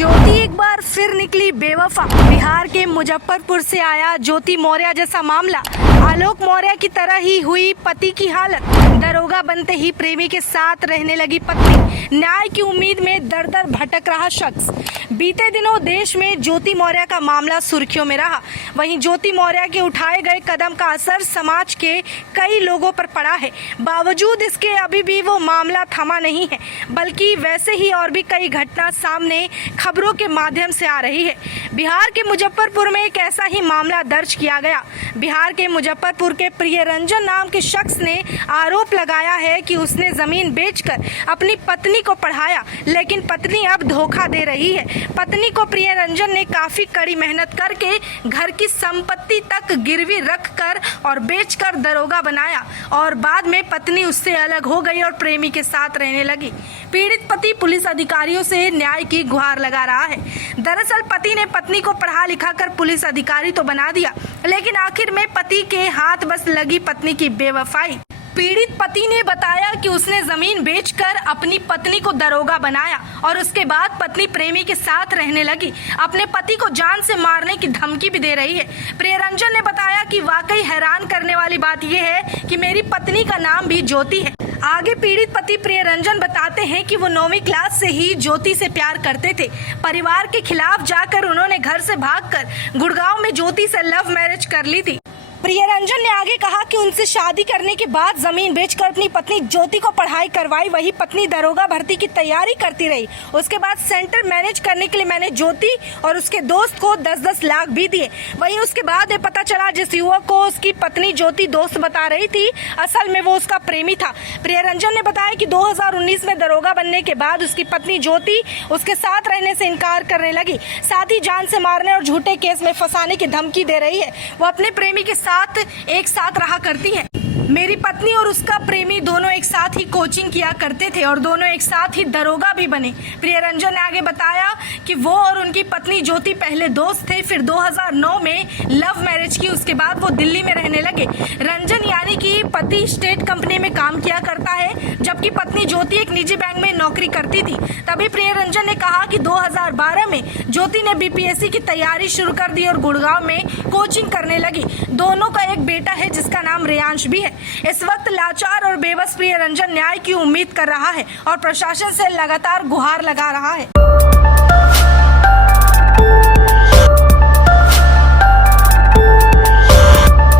ज्योति एक बार फिर निकली बेवफा। बिहार के मुजफ्फरपुर से आया ज्योति मौर्य जैसा मामला। आलोक मौर्य की तरह ही हुई पति की हालत। दरोगा बनते ही प्रेमी के साथ रहने लगी पत्नी। न्याय की उम्मीद में दर दर भटक रहा शख्स। बीते दिनों देश में ज्योति मौर्य का मामला सुर्खियों में रहा। वहीं ज्योति मौर्य के उठाए गए कदम का असर समाज के कई लोगों पर पड़ा है। बावजूद इसके अभी भी वो मामला थमा नहीं है, बल्कि वैसे ही और भी कई घटना सामने खबरों के माध्यम से आ रही है। बिहार के मुजफ्फरपुर में एक ऐसा ही मामला दर्ज किया गया। बिहार के मुजफ्फरपुर के प्रियरंजन नाम के शख्स ने आरोप लगाया है कि उसने जमीन बेचकर अपनी पत्नी को पढ़ाया, लेकिन पत्नी अब धोखा दे रही है। पत्नी को प्रियरंजन ने काफी कड़ी मेहनत करके घर की संपत्ति तक गिरवी रखकर और बेचकर दरोगा बनाया और बाद में पत्नी उससे अलग हो गई और प्रेमी के साथ रहने लगी। पीड़ित पति पुलिस अधिकारियों से न्याय की गुहार लगा रहा है। दरअसल पति ने पत्नी को पढ़ा लिखा कर पुलिस अधिकारी तो बना दिया, लेकिन आखिर में पति के हाथ बस लगी पत्नी की बेवफाई। पीड़ित पति ने बताया कि उसने जमीन बेचकर अपनी पत्नी को दरोगा बनाया और उसके बाद पत्नी प्रेमी के साथ रहने लगी। अपने पति को जान से मारने की धमकी भी दे रही है। प्रियरंजन ने बताया कि वाकई हैरान करने वाली बात यह है कि मेरी पत्नी का नाम भी ज्योति है। आगे पीड़ित पति प्रियरंजन बताते हैं कि वो 9वीं क्लास से ही ज्योति से प्यार करते थे। परिवार के खिलाफ जाकर उन्होंने घर से भागकर गुड़गांव में ज्योति से लव मैरिज कर ली थी। प्रियरंजन ने आगे कहा कि उनसे शादी करने के बाद जमीन बेचकर अपनी पत्नी ज्योति को पढ़ाई करवाई। वही पत्नी दरोगा भर्ती की तैयारी करती रही। उसके बाद सेंटर मैनेज करने के लिए मैंने ज्योति और उसके दोस्त को 10-10 लाख भी दिए। वहीं उसके बाद पता चला जिस युवक को उसकी पत्नी ज्योति दोस्त बता रही थी, असल में वो उसका प्रेमी था। प्रियरंजन ने बताया कि 2019 में दरोगा बनने के बाद उसकी पत्नी ज्योति उसके साथ रहने से इनकार करने लगी। साथ ही जान से मारने और झूठे केस में फंसाने की धमकी दे रही है। वो अपने प्रेमी के एक साथ रहा करती है। मेरी पत्नी और उसका प्रेमी दोनों एक साथ ही कोचिंग किया करते थे और दोनों एक साथ ही दरोगा भी बने। प्रियरंजन ने आगे बताया कि वो और उनकी पत्नी ज्योति पहले दोस्त थे, फिर 2009 में लव मैरिज की। उसके बाद वो दिल्ली में रहने लगे। रंजन यानी कि पति स्टेट कंपनी में काम किया करता है, जबकि पत्नी ज्योति एक निजी बैंक में नौकरी करती थी। तभी प्रियरंजन ने कहा कि 2012 में ज्योति ने बीपीएससी की तैयारी शुरू कर दी और गुड़गांव में कोचिंग करने लगी। दोनों का एक बेटा है जिसका नाम रेयांश भी है। इस वक्त लाचार और बेबस प्रियरंजन न्याय की उम्मीद कर रहा है और प्रशासन से लगातार गुहार लगा रहा है।